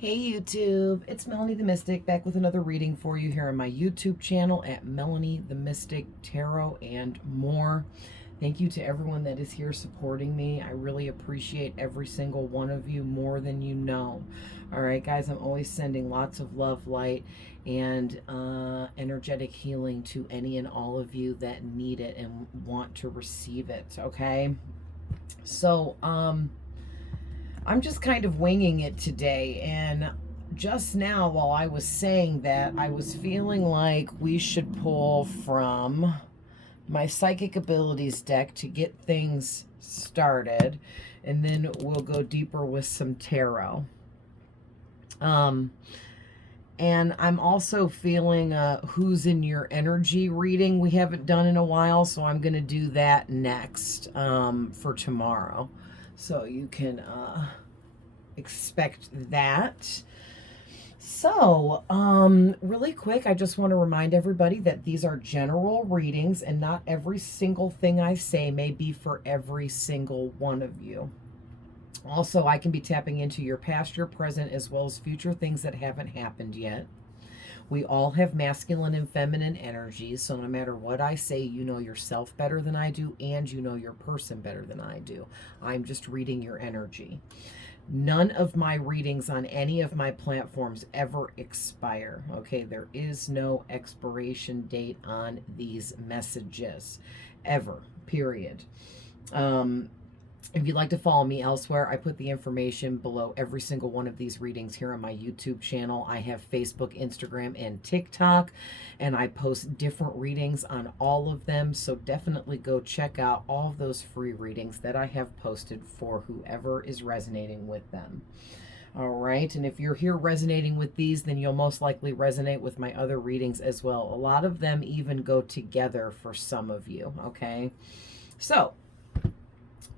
Hey YouTube, it's Melanie the Mystic back with another reading for you here on my YouTube channel at Melanie the Mystic Tarot and more. Thank you to everyone that is here supporting me. I really appreciate every single one of you more than you know. All right, guys, I'm always sending lots of love, light, and energetic healing to any and all of you that need it and want to receive it, okay? So, I'm just kind of winging it today, and just now while I was saying that, I was feeling like we should pull from my Psychic Abilities deck to get things started, and then we'll go deeper with some tarot. And I'm also feeling who's in your energy reading we haven't done in a while, so I'm going to do that next for tomorrow. So you can expect that. So, really quick, I just want to remind everybody that these are general readings and not every single thing I say may be for every single one of you. Also, I can be tapping into your past, your present, as well as future things that haven't happened yet. We all have masculine and feminine energies, so no matter what I say, you know yourself better than I do, and you know your person better than I do. I'm just reading your energy. None of my readings on any of my platforms ever expire. Okay, there is no expiration date on these messages, ever, period. If you'd like to follow me elsewhere, I put the information below every single one of these readings here on my YouTube channel. I have Facebook, Instagram, and TikTok, and I post different readings on all of them. So definitely go check out all of those free readings that I have posted for whoever is resonating with them. All right, and if you're here resonating with these, then you'll most likely resonate with my other readings as well. A lot of them even go together for some of you, okay? So,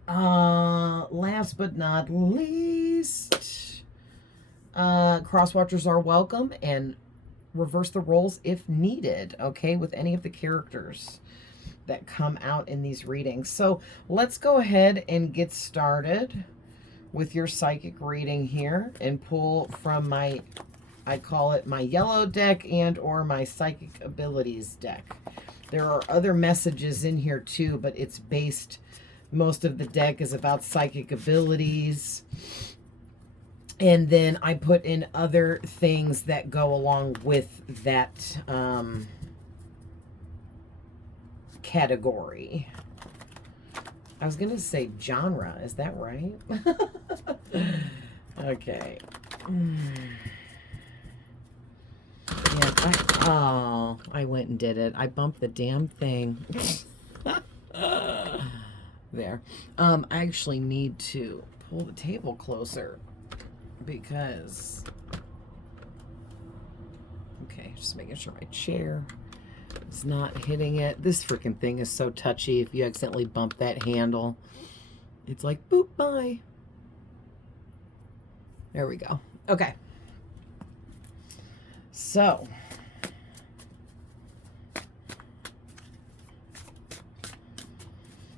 last but not least, cross watchers are welcome, and reverse the roles if needed, okay, with any of the characters that come out in these readings. So let's go ahead and get started with your psychic reading here and pull from my, I call it my yellow deck and or my Psychic Abilities deck. There are other messages in here too, but it's based, most of the deck is about psychic abilities. And then I put in other things that go along with that category. I was going to say genre. Is that right? Okay. Yeah, I went and did it. I bumped the damn thing. There. I actually need to pull the table closer because, okay, just making sure my chair is not hitting it. This freaking thing is so touchy. If you accidentally bump that handle, it's like, boop, bye. There we go. Okay. So,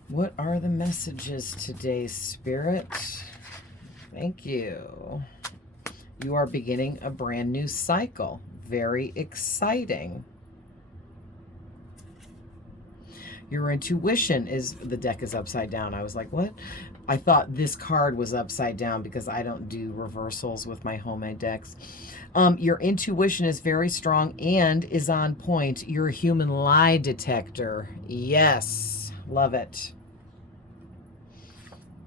what are the messages today, Spirit? Thank you. You are beginning a brand new cycle. Very exciting. Your intuition is, the deck is upside down. I was like, what? I thought this card was upside down because I don't do reversals with my homemade decks. Your intuition is very strong and is on point. You're a human lie detector. Yes. Love it.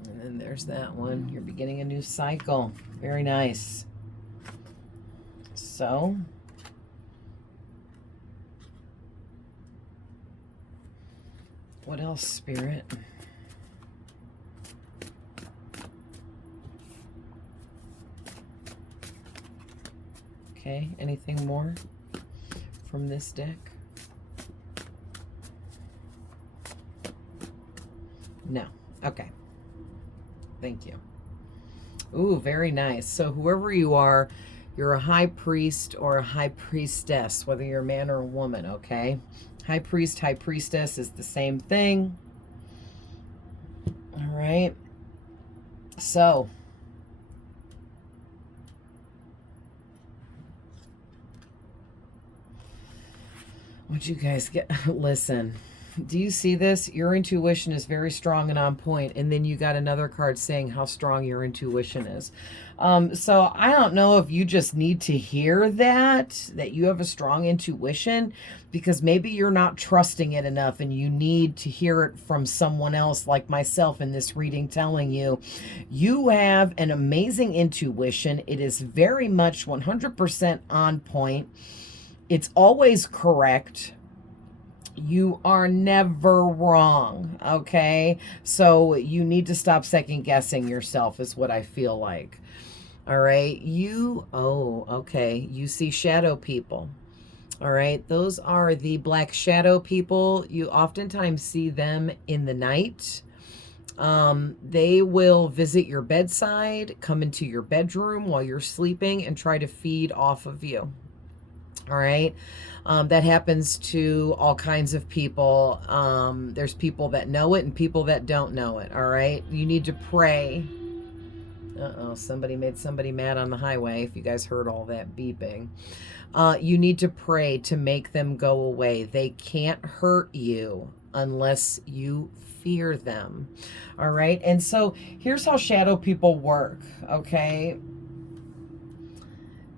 And then there's that one. You're beginning a new cycle. Very nice. So, what else, Spirit? Okay, anything more from this deck? No. Okay. Thank you. Ooh, very nice. So whoever you are, you're a high priest or a high priestess, whether you're a man or a woman, okay? High priest, high priestess is the same thing. All right. So, What you guys get? Listen, do you see this? Your intuition is very strong and on point, and then you got another card saying how strong your intuition is. So I don't know if you just need to hear that you have a strong intuition, because maybe you're not trusting it enough and you need to hear it from someone else like myself in this reading telling you you have an amazing intuition. It is very much 100% on point. It's always correct. You are never wrong, okay? So you need to stop second guessing yourself is what I feel like. All right? Okay. You see shadow people. All right? Those are the black shadow people. You oftentimes see them in the night. They will visit your bedside, come into your bedroom while you're sleeping, and try to feed off of you. All right. That happens to all kinds of people. There's people that know it and people that don't know it. All right. You need to pray. Uh-oh, somebody made somebody mad on the highway, if you guys heard all that beeping. You need to pray to make them go away. They can't hurt you unless you fear them. All right. And so here's how shadow people work. Okay.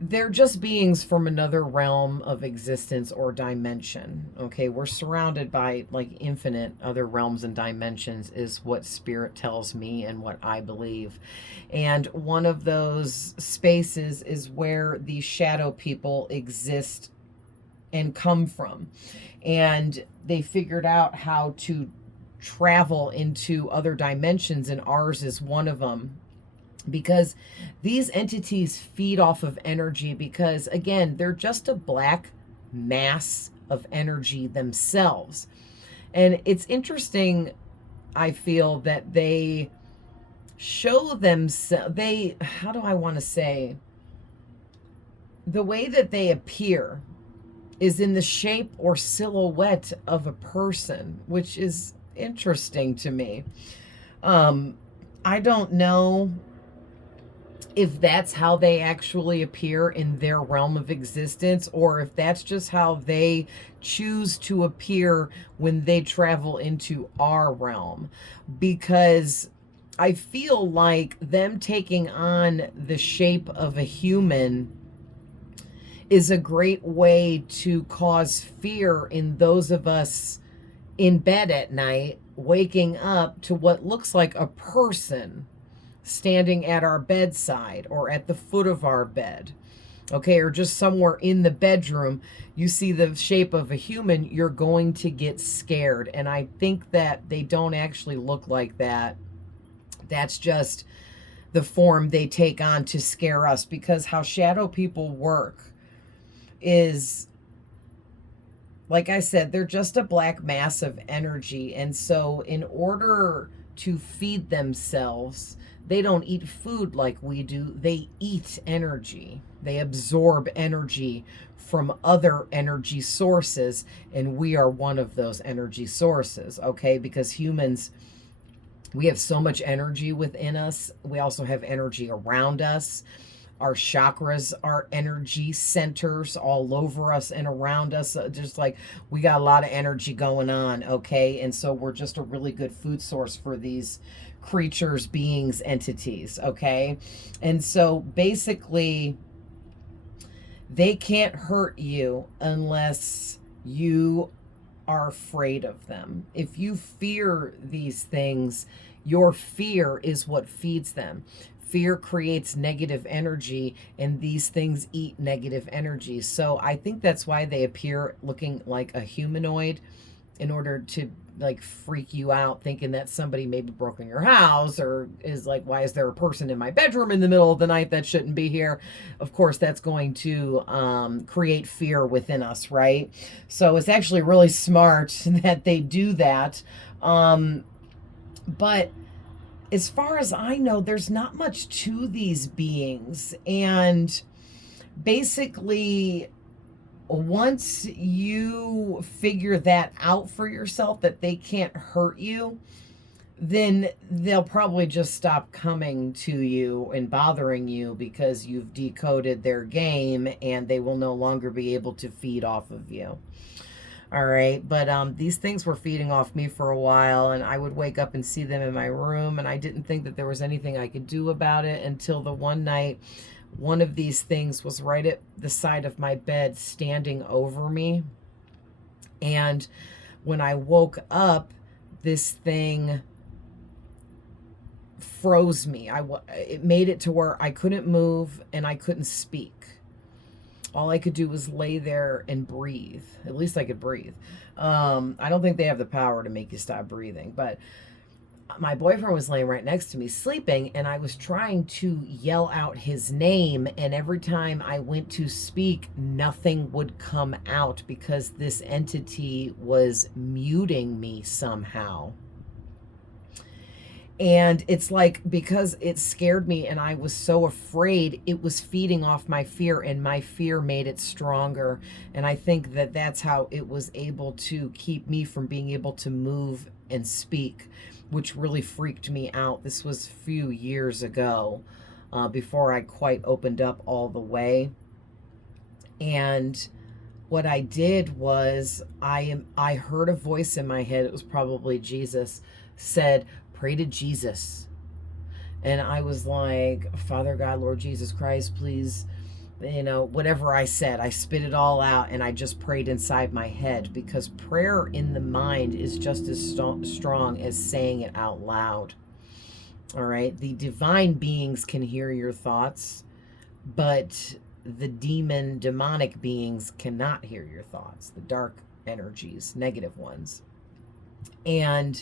They're just beings from another realm of existence or dimension. Okay, we're surrounded by like infinite other realms and dimensions, is what spirit tells me and what I believe. And one of those spaces is where these shadow people exist and come from. And they figured out how to travel into other dimensions, and ours is one of them, because these entities feed off of energy, because again, they're just a black mass of energy themselves. And it's interesting, I feel, that they show themselves, how do I want to say, the way that they appear is in the shape or silhouette of a person, which is interesting to me. I don't know if that's how they actually appear in their realm of existence, or if that's just how they choose to appear when they travel into our realm. Because I feel like them taking on the shape of a human is a great way to cause fear in those of us in bed at night, waking up to what looks like a person standing at our bedside or at the foot of our bed, okay, or just somewhere in the bedroom. You see the shape of a human, you're going to get scared. And I think that they don't actually look like that. That's just the form they take on to scare us, because how shadow people work is, like I said, they're just a black mass of energy. And so in order to feed themselves, they don't eat food like we do. They eat energy. They absorb energy from other energy sources. And we are one of those energy sources, okay? Because humans, we have so much energy within us. We also have energy around us. Our chakras are energy centers all over us and around us. Just like we got a lot of energy going on, okay? And so we're just a really good food source for these creatures, beings, entities, okay? And so basically, they can't hurt you unless you are afraid of them. If you fear these things, your fear is what feeds them. Fear creates negative energy, and these things eat negative energy. So I think that's why they appear looking like a humanoid, in order to like freak you out, thinking that somebody maybe broke in your house, or is like, why is there a person in my bedroom in the middle of the night that shouldn't be here? Of course, that's going to create fear within us, right? So it's actually really smart that they do that. But as far as I know, there's not much to these beings. And basically, once you figure that out for yourself, that they can't hurt you, then they'll probably just stop coming to you and bothering you, because you've decoded their game and they will no longer be able to feed off of you. All right. But these things were feeding off me for a while, and I would wake up and see them in my room, and I didn't think that there was anything I could do about it until the one night one of these things was right at the side of my bed standing over me. And when I woke up, this thing froze me. It made it to where I couldn't move and I couldn't speak. All I could do was lay there and breathe. At least I could breathe. I don't think they have the power to make you stop breathing, but my boyfriend was laying right next to me sleeping, and I was trying to yell out his name, and every time I went to speak, nothing would come out because this entity was muting me somehow. And it's like, because it scared me and I was so afraid, it was feeding off my fear, and my fear made it stronger. And I think that that's how it was able to keep me from being able to move and speak, which really freaked me out. This was a few years ago, before I quite opened up all the way. And what I did was I heard a voice in my head, it was probably Jesus, said, "Pray to Jesus." And I was like, "Father God, Lord Jesus Christ, please," whatever I said, I spit it all out, and I just prayed inside my head, because prayer in the mind is just as strong as saying it out loud. All right. The divine beings can hear your thoughts, but the demonic beings cannot hear your thoughts, the dark energies, negative ones. And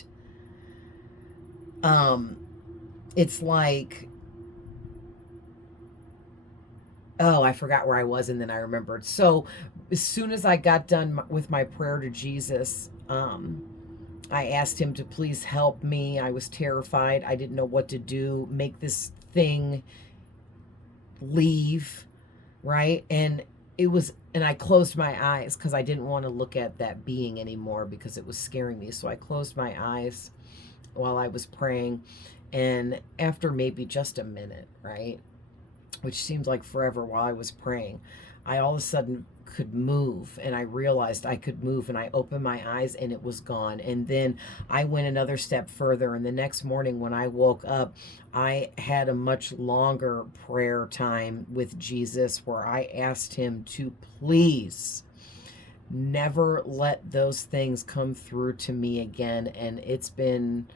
it's like, oh, I forgot where I was, and then I remembered. So as soon as I got done with my prayer to Jesus, I asked him to please help me. I was terrified. I didn't know what to do. Make this thing leave, right? And I closed my eyes because I didn't want to look at that being anymore because it was scaring me. So I closed my eyes while I was praying. And after maybe just a minute, right, which seemed like forever while I was praying, I all of a sudden could move, and I realized I could move, and I opened my eyes and it was gone. And then I went another step further, and the next morning when I woke up, I had a much longer prayer time with Jesus where I asked him to please never let those things come through to me again. And it's been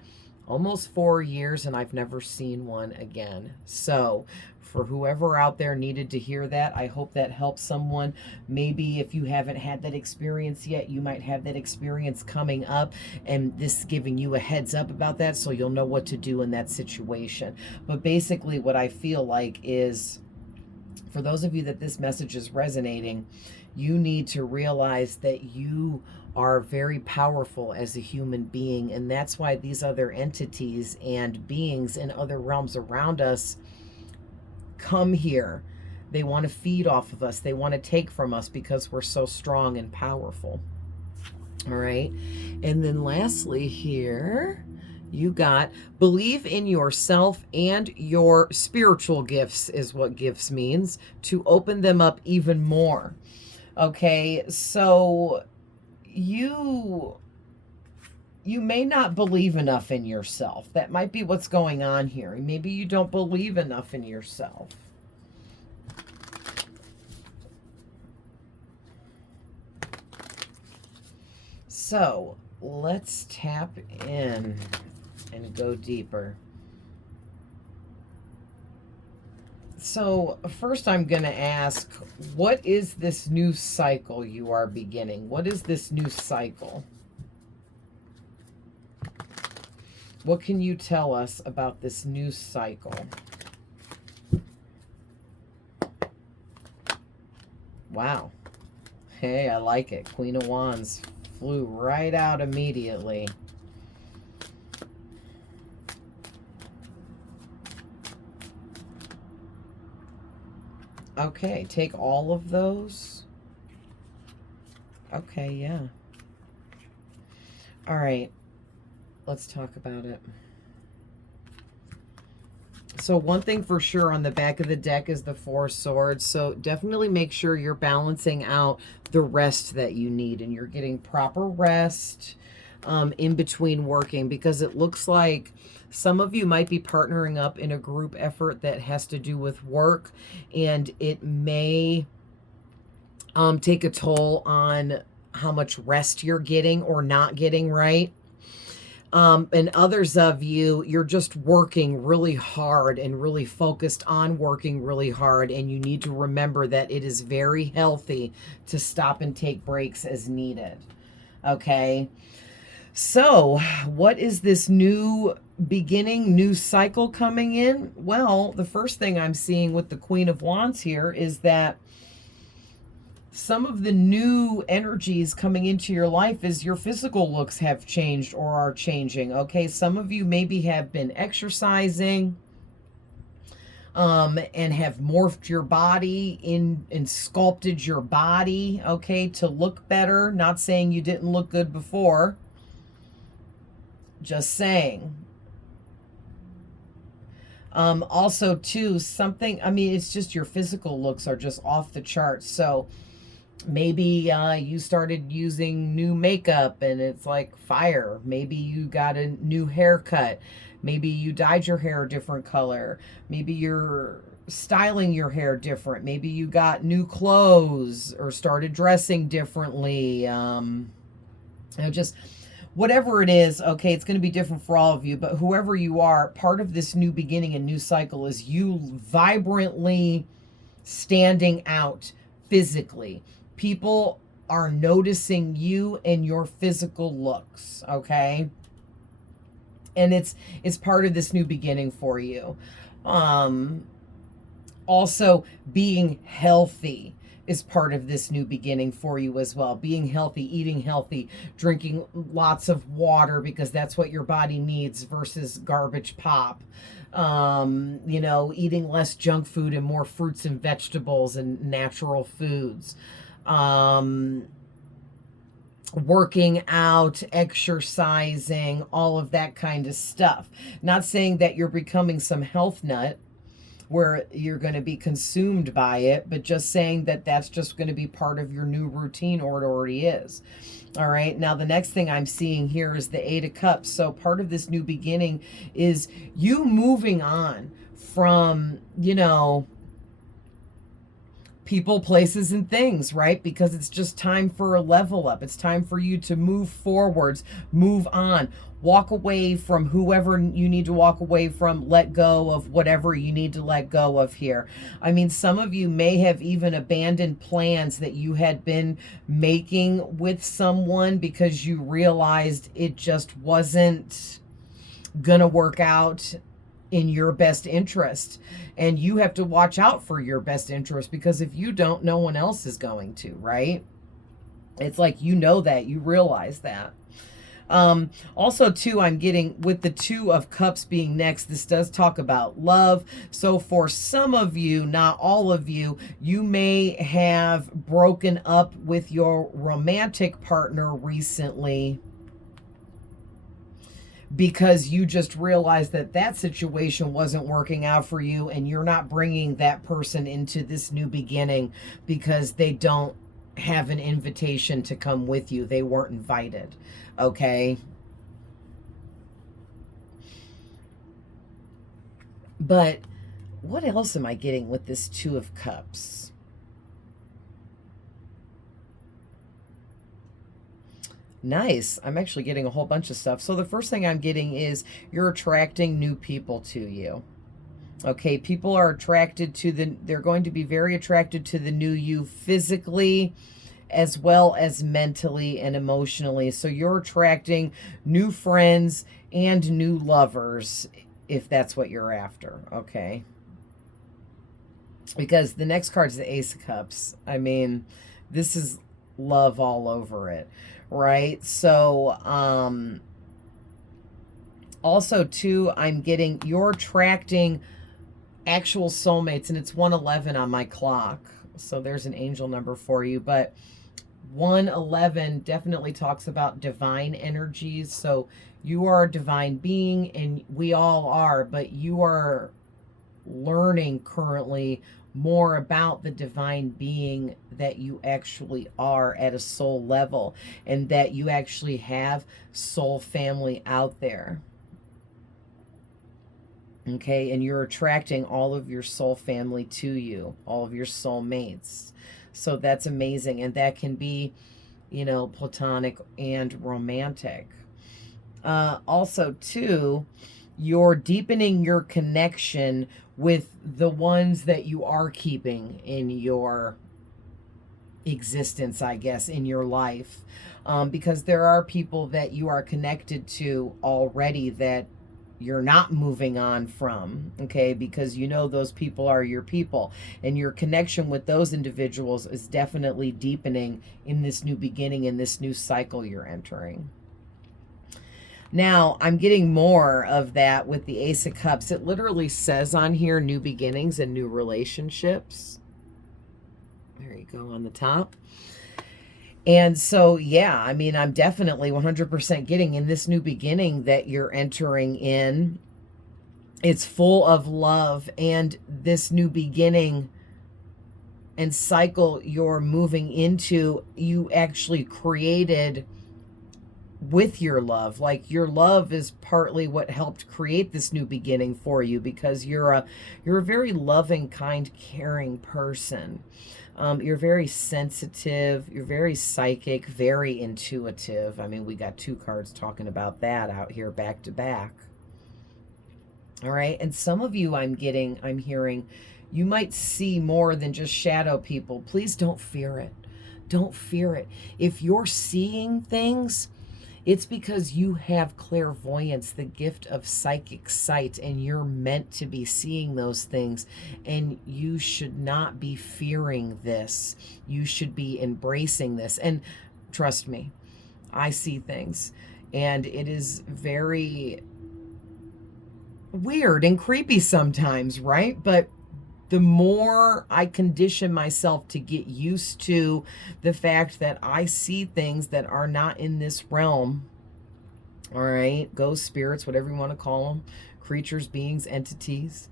almost 4 years and I've never seen one again. So for whoever out there needed to hear that, I hope that helps someone. Maybe if you haven't had that experience yet, you might have that experience coming up, and this is giving you a heads up about that so you'll know what to do in that situation. But basically what I feel like is, for those of you that this message is resonating, you need to realize that you are very powerful as a human being, and that's why these other entities and beings in other realms around us come here. They want to feed off of us. They want to take from us because we're so strong and powerful. All right. And then lastly here, you got believe in yourself and your spiritual gifts is what gifts means, to open them up even more. Okay. So you may not believe enough in yourself. That might be what's going on here. Maybe you don't believe enough in yourself. So let's tap in and go deeper. So first I'm going to ask, what is this new cycle you are beginning? What is this new cycle? What can you tell us about this new cycle? Wow. Hey, I like it. Queen of Wands flew right out immediately. Okay, take all of those. Okay, yeah. All right, let's talk about it. So one thing for sure on the back of the deck is the Four Swords. So definitely make sure you're balancing out the rest that you need and you're getting proper rest in between working, because it looks like some of you might be partnering up in a group effort that has to do with work, and it may take a toll on how much rest you're getting or not getting, right? And others of you, you're just working really hard and really focused on working really hard. And you need to remember that it is very healthy to stop and take breaks as needed. Okay. So what is this new beginning, new cycle coming in? Well, the first thing I'm seeing with the Queen of Wands here is that some of the new energies coming into your life is your physical looks have changed or are changing. Okay, some of you maybe have been exercising and have morphed your body in and sculpted your body, okay, to look better. Not saying you didn't look good before, just saying. Also too, something, I mean, it's just your physical looks are just off the charts. So maybe you started using new makeup and it's like fire. Maybe you got a new haircut. Maybe you dyed your hair a different color. Maybe you're styling your hair different. Maybe you got new clothes or started dressing differently. Just whatever it is, okay, it's going to be different for all of you, but whoever you are, part of this new beginning and new cycle is you vibrantly standing out physically. People are noticing you and your physical looks, okay? And it's part of this new beginning for you. Also, being healthy is part of this new beginning for you as well. Being healthy, eating healthy, drinking lots of water because that's what your body needs versus garbage pop. You know, eating less junk food and more fruits and vegetables and natural foods. Working out, exercising, all of that kind of stuff. Not saying that you're becoming some health nut where you're going to be consumed by it, but just saying that that's just going to be part of your new routine, or it already is. All right. Now, the next thing I'm seeing here is the Eight of Cups. So part of this new beginning is you moving on from, you know, people, places, and things, right? Because it's just time for a level up. It's time for you to move forwards, move on, walk away from whoever you need to walk away from, let go of whatever you need to let go of here. I mean, some of you may have even abandoned plans that you had been making with someone because you realized it just wasn't gonna work out in your best interest. And you have to watch out for your best interest, because if you don't, no one else is going to, right? It's like, you know that, you realize that. Also too, I'm getting with the Two of Cups being next, this does talk about love. So for some of you, not all of you, you may have broken up with your romantic partner recently because you just realized that that situation wasn't working out for you, and you're not bringing that person into this new beginning because they don't have an invitation to come with you. They weren't invited, okay? But what else am I getting with this Two of Cups? Nice. I'm actually getting a whole bunch of stuff. So the first thing I'm getting is you're attracting new people to you. Okay, people are attracted to they're going to be very attracted to the new you physically as well as mentally and emotionally. So you're attracting new friends and new lovers if that's what you're after, okay? Because the next card is the Ace of Cups. I mean, this is love all over it, right? So, also too, I'm getting you're attracting actual soulmates, and it's 111 on my clock. So there's an angel number for you, but 111 definitely talks about divine energies. So you are a divine being, and we all are, but you are learning currently more about the divine being that you actually are at a soul level, and that you actually have soul family out there. Okay, and you're attracting all of your soul family to you, all of your soul mates. So that's amazing. And that can be, you know, platonic and romantic. Also, too, you're deepening your connection with the ones that you are keeping in your existence, I guess, in your life. Because there are people that you are connected to already that you're not moving on from, okay, because you know those people are your people, and your connection with those individuals is definitely deepening in this new beginning, in this new cycle you're entering. Now, I'm getting more of that with the Ace of Cups. It literally says on here, new beginnings and new relationships. There you go on the top. And so, yeah, I mean, I'm definitely 100% getting in this new beginning that you're entering in. It's full of love, and this new beginning and cycle you're moving into, you actually created with your love. Like, your love is partly what helped create this new beginning for you, because you're a very loving, kind, caring person. You're very sensitive, you're very psychic, very intuitive. I mean, we got two cards talking about that out here back to back. All right, and some of you, I'm hearing, you might see more than just shadow people. Please don't fear it. Don't fear it. If you're seeing things, it's because you have clairvoyance, the gift of psychic sight, and you're meant to be seeing those things. And you should not be fearing this. You should be embracing this. And trust me, I see things. And it is very weird and creepy sometimes, right? But the more I condition myself to get used to the fact that I see things that are not in this realm, all right, ghosts, spirits, whatever you want to call them, creatures, beings, entities,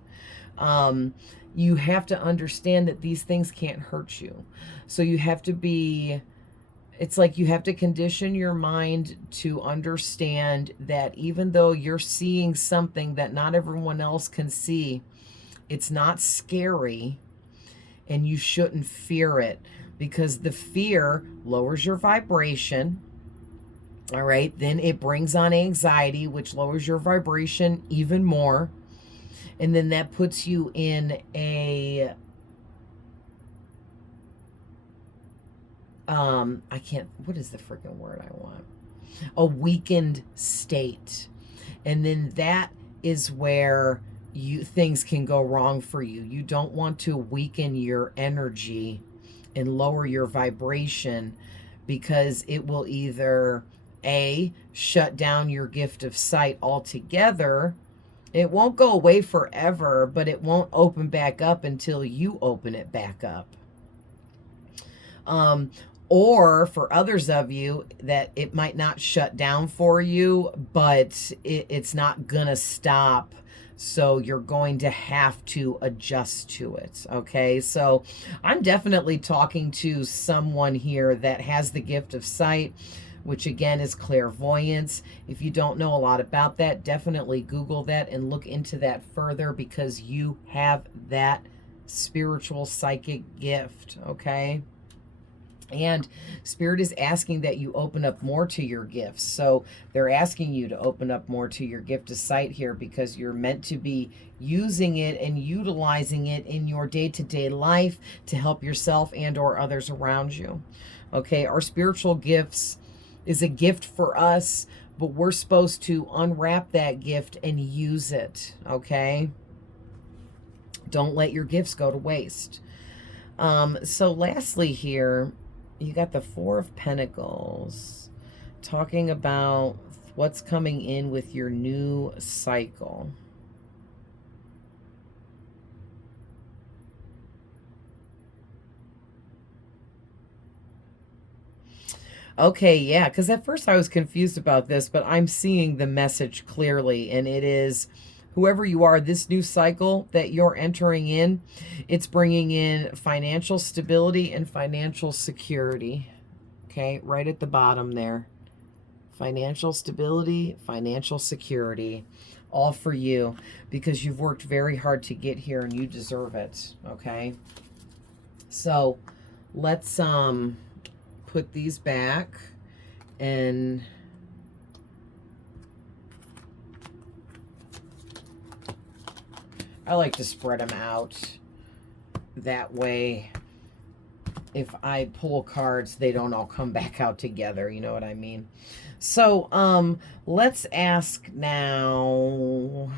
you have to understand that these things can't hurt you. So you have to be, it's like you have to condition your mind to understand that even though you're seeing something that not everyone else can see, it's not scary, and you shouldn't fear it, because the fear lowers your vibration. All right, then it brings on anxiety, which lowers your vibration even more. And then that puts you in a what is the freaking word I want? A weakened state. And then that is where things can go wrong for you. You don't want to weaken your energy and lower your vibration, because it will either shut down your gift of sight altogether. It won't go away forever, but it won't open back up until you open it back up. Or for others of you, that it might not shut down for you, but it's not gonna stop. So you're going to have to adjust to it, okay? So I'm definitely talking to someone here that has the gift of sight, which again is clairvoyance. If you don't know a lot about that, definitely Google that and look into that further, because you have that spiritual psychic gift, okay? And Spirit is asking that you open up more to your gifts. So they're asking you to open up more to your gift of sight here, because you're meant to be using it and utilizing it in your day-to-day life to help yourself and or others around you. Okay, our spiritual gifts is a gift for us, but we're supposed to unwrap that gift and use it, okay? Don't let your gifts go to waste. So lastly here, you got the Four of Pentacles talking about what's coming in with your new cycle. Okay, yeah, because at first I was confused about this, but I'm seeing the message clearly, and it is whoever you are, this new cycle that you're entering in, it's bringing in financial stability and financial security. Okay, right at the bottom there. Financial stability, financial security, all for you, because you've worked very hard to get here and you deserve it. Okay, so let's put these back, and I like to spread them out. That way, if I pull cards, they don't all come back out together. You know what I mean? So, let's ask now.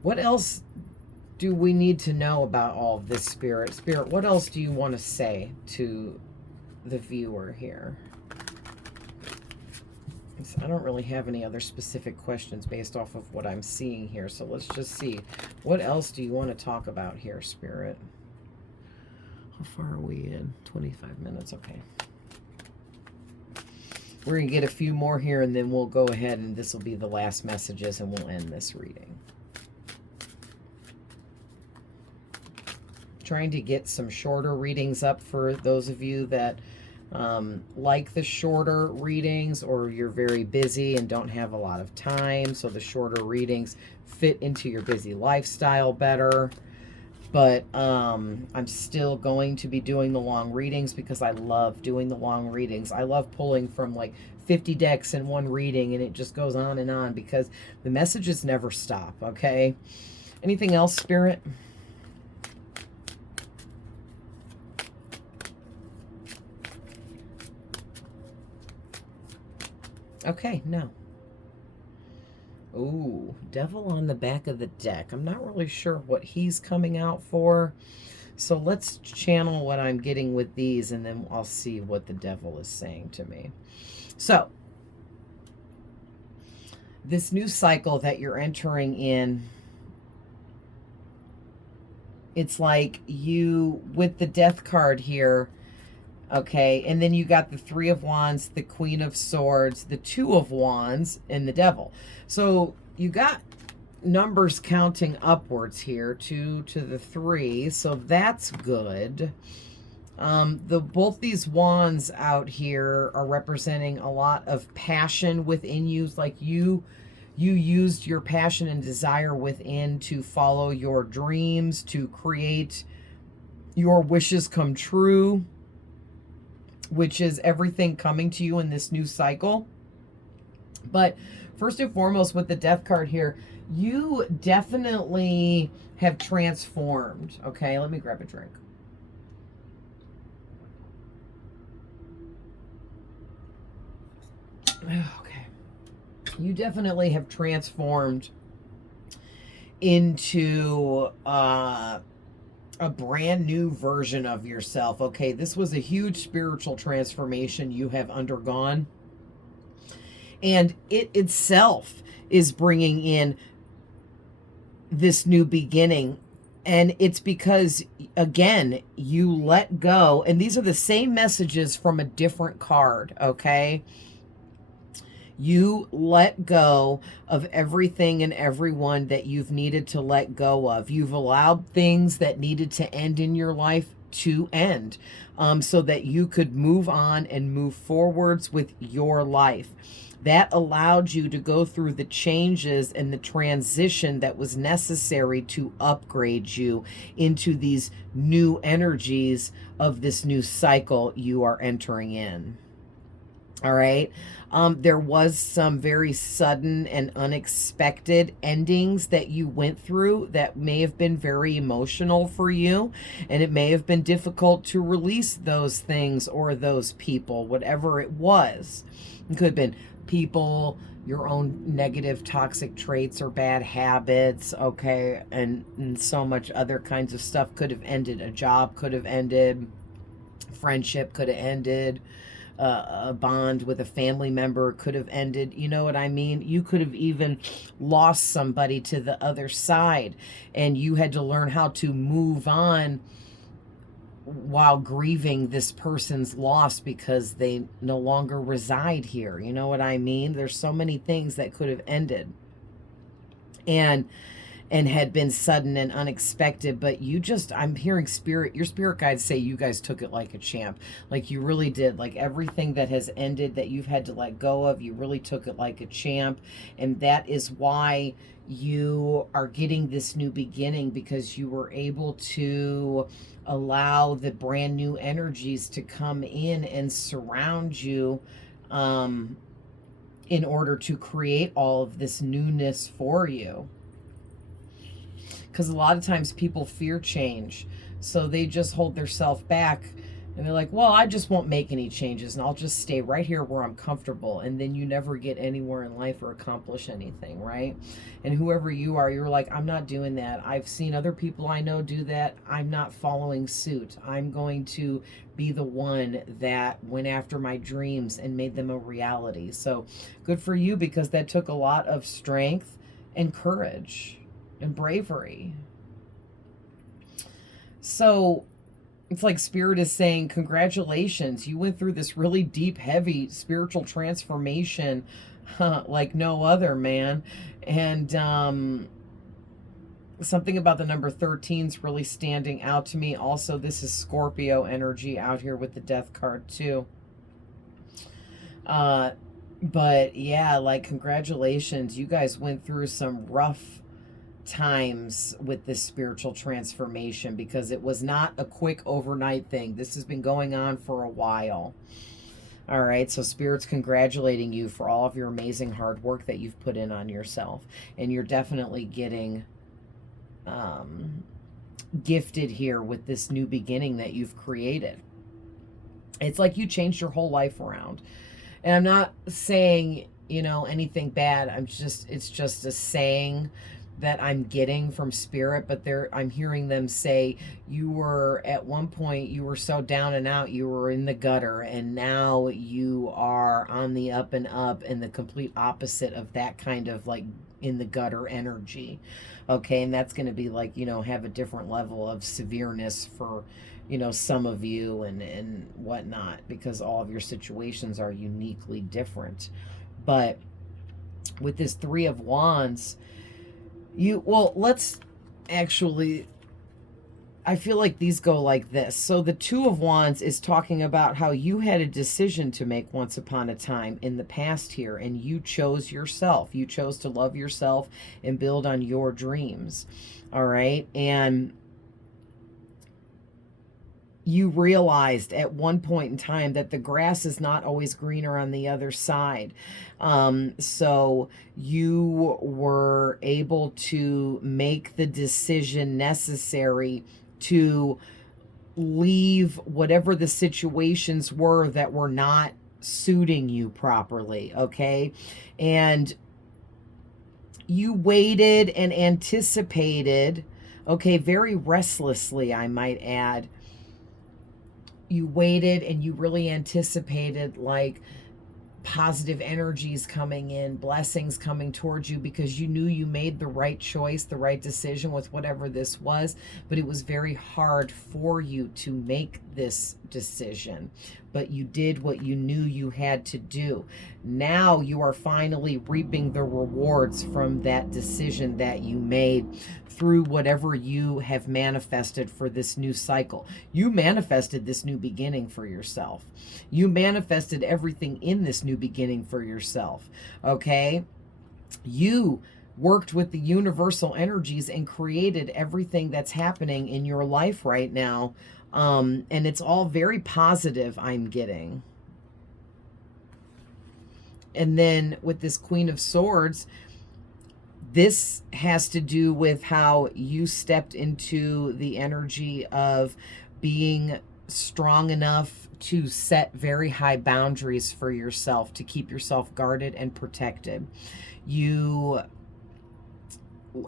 What else do we need to know about all of this, Spirit? Spirit, what else do you want to say to the viewer here? I don't really have any other specific questions based off of what I'm seeing here. So let's just see. What else do you want to talk about here, Spirit? How far are we in? 25 minutes. Okay. We're going to get a few more here, and then we'll go ahead, and this will be the last messages, and we'll end this reading. Trying to get some shorter readings up for those of you that like the shorter readings, or you're very busy and don't have a lot of time, so the shorter readings fit into your busy lifestyle better. But I'm still going to be doing the long readings because I love doing the long readings. I love pulling from like 50 decks in one reading, and it just goes on because the messages never stop. Okay, anything else, Spirit? Okay, no. Ooh, Devil on the back of the deck. I'm not really sure what he's coming out for. So let's channel what I'm getting with these, and then I'll see what the Devil is saying to me. So, this new cycle that you're entering in, it's like you, with the Death card here, okay, and then you got the Three of Wands, the Queen of Swords, the Two of Wands, and the Devil. So you got numbers counting upwards here, 2 to the 3, so that's good. Both these wands out here are representing a lot of passion within you. It's like you used your passion and desire within to follow your dreams, to create your wishes come true, which is everything coming to you in this new cycle. But first and foremost, with the Death card here, you definitely have transformed. Okay, let me grab a drink. Okay. You definitely have transformed into a brand new version of yourself. Okay, this was a huge spiritual transformation you have undergone, and it itself is bringing in this new beginning. And it's because, again, you let go, and these are the same messages from a different card. Okay, you let go of everything and everyone that you've needed to let go of. You've allowed things that needed to end in your life to end, so that you could move on and move forwards with your life. That allowed you to go through the changes and the transition that was necessary to upgrade you into these new energies of this new cycle you are entering in. All right. There was some very sudden and unexpected endings that you went through that may have been very emotional for you, and it may have been difficult to release those things or those people, whatever it was. It could have been people, your own negative toxic traits or bad habits, okay, and so much other kinds of stuff could have ended. A job could have ended, friendship could have ended, a bond with a family member could have ended. You know what I mean? You could have even lost somebody to the other side, and you had to learn how to move on while grieving this person's loss because they no longer reside here. You know what I mean? There's so many things that could have ended and had been sudden and unexpected, but you just, I'm hearing your spirit guides say you guys took it like a champ. Like you really did. Like everything that has ended that you've had to let go of, you really took it like a champ. And that is why you are getting this new beginning, because you were able to allow the brand new energies to come in and surround you, in order to create all of this newness for you. Because a lot of times people fear change, so they just hold themselves back, and they're like, well, I just won't make any changes and I'll just stay right here where I'm comfortable. And then you never get anywhere in life or accomplish anything, right? And whoever you are, you're like, I'm not doing that. I've seen other people I know do that. I'm not following suit. I'm going to be the one that went after my dreams and made them a reality. So good for you, because that took a lot of strength and courage and bravery. So it's like Spirit is saying, congratulations, you went through this really deep, heavy spiritual transformation like no other, man. And something about the number 13 is really standing out to me. Also, this is Scorpio energy out here with the Death card too. But yeah, like congratulations, you guys went through some rough times with this spiritual transformation, because it was not a quick overnight thing. This has been going on for a while. All right, so Spirit's congratulating you for all of your amazing hard work that you've put in on yourself, and you're definitely getting gifted here with this new beginning that you've created. It's like you changed your whole life around. And I'm not saying, you know, anything bad. It's just a saying that I'm getting from Spirit, but I'm hearing them say you were, at one point you were so down and out, you were in the gutter, and now you are on the up and up, and the complete opposite of that kind of like in the gutter energy. Okay, and that's going to be like, you know, have a different level of severeness for, you know, some of you and whatnot, because all of your situations are uniquely different. But with this 3 of Wands, let's actually, I feel like these go like this. So the 2 of Wands is talking about how you had a decision to make once upon a time in the past here, and you chose yourself. You chose to love yourself and build on your dreams. All right. And you realized at one point in time that the grass is not always greener on the other side. So you were able to make the decision necessary to leave whatever the situations were that were not suiting you properly, okay? And you waited and anticipated, okay, very restlessly, I might add. You waited and you really anticipated like positive energies coming in, blessings coming towards you, because you knew you made the right choice, the right decision with whatever this was, but it was very hard for you to make this decision. But you did what you knew you had to do. Now you are finally reaping the rewards from that decision that you made through whatever you have manifested for this new cycle. You manifested this new beginning for yourself. You manifested everything in this new beginning for yourself, okay? You worked with the universal energies and created everything that's happening in your life right now. And it's all very positive, I'm getting. And then with this Queen of Swords, this has to do with how you stepped into the energy of being strong enough to set very high boundaries for yourself, to keep yourself guarded and protected. You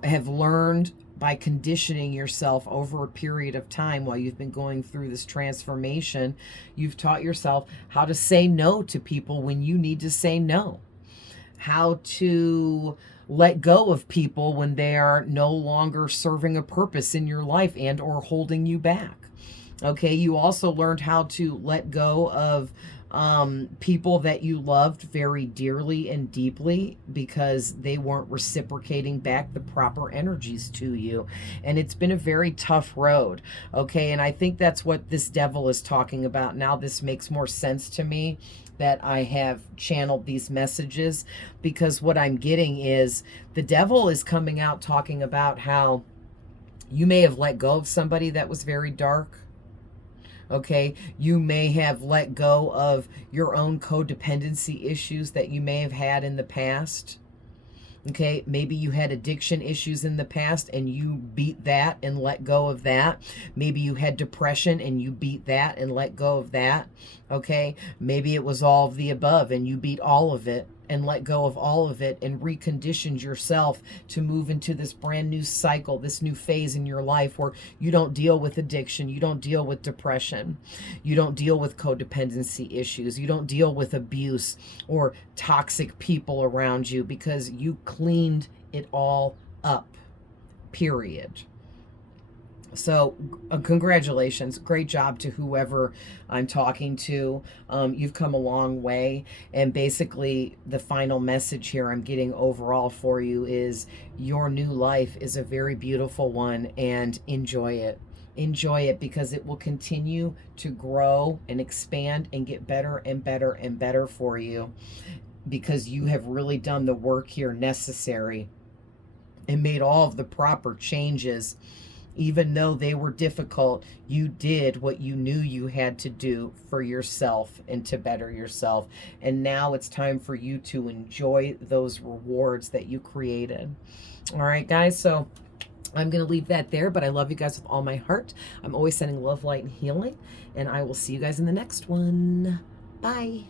have learned by conditioning yourself over a period of time while you've been going through this transformation. You've taught yourself how to say no to people when you need to say no, how to let go of people when they are no longer serving a purpose in your life and or holding you back. Okay, you also learned how to let go of people that you loved very dearly and deeply because they weren't reciprocating back the proper energies to you. And it's been a very tough road. Okay, and I think that's what this devil is talking about. Now this makes more sense to me that I have channeled these messages, because what I'm getting is the devil is coming out talking about how you may have let go of somebody that was very dark. Okay, you may have let go of your own codependency issues that you may have had in the past. Okay, maybe you had addiction issues in the past and you beat that and let go of that. Maybe you had depression and you beat that and let go of that. Okay, maybe it was all of the above and you beat all of it and let go of all of it and reconditioned yourself to move into this brand new cycle, this new phase in your life where you don't deal with addiction, you don't deal with depression, you don't deal with codependency issues, you don't deal with abuse or toxic people around you, because you cleaned it all up, period. So congratulations, great job to whoever I'm talking to. You've come a long way, and basically the final message here I'm getting overall for you is your new life is a very beautiful one, and enjoy it. Enjoy it, because it will continue to grow and expand and get better and better and better for you, because you have really done the work here necessary and made all of the proper changes. Even though they were difficult, you did what you knew you had to do for yourself and to better yourself. And now it's time for you to enjoy those rewards that you created. All right, guys. So I'm going to leave that there, but I love you guys with all my heart. I'm always sending love, light, and healing. And I will see you guys in the next one. Bye.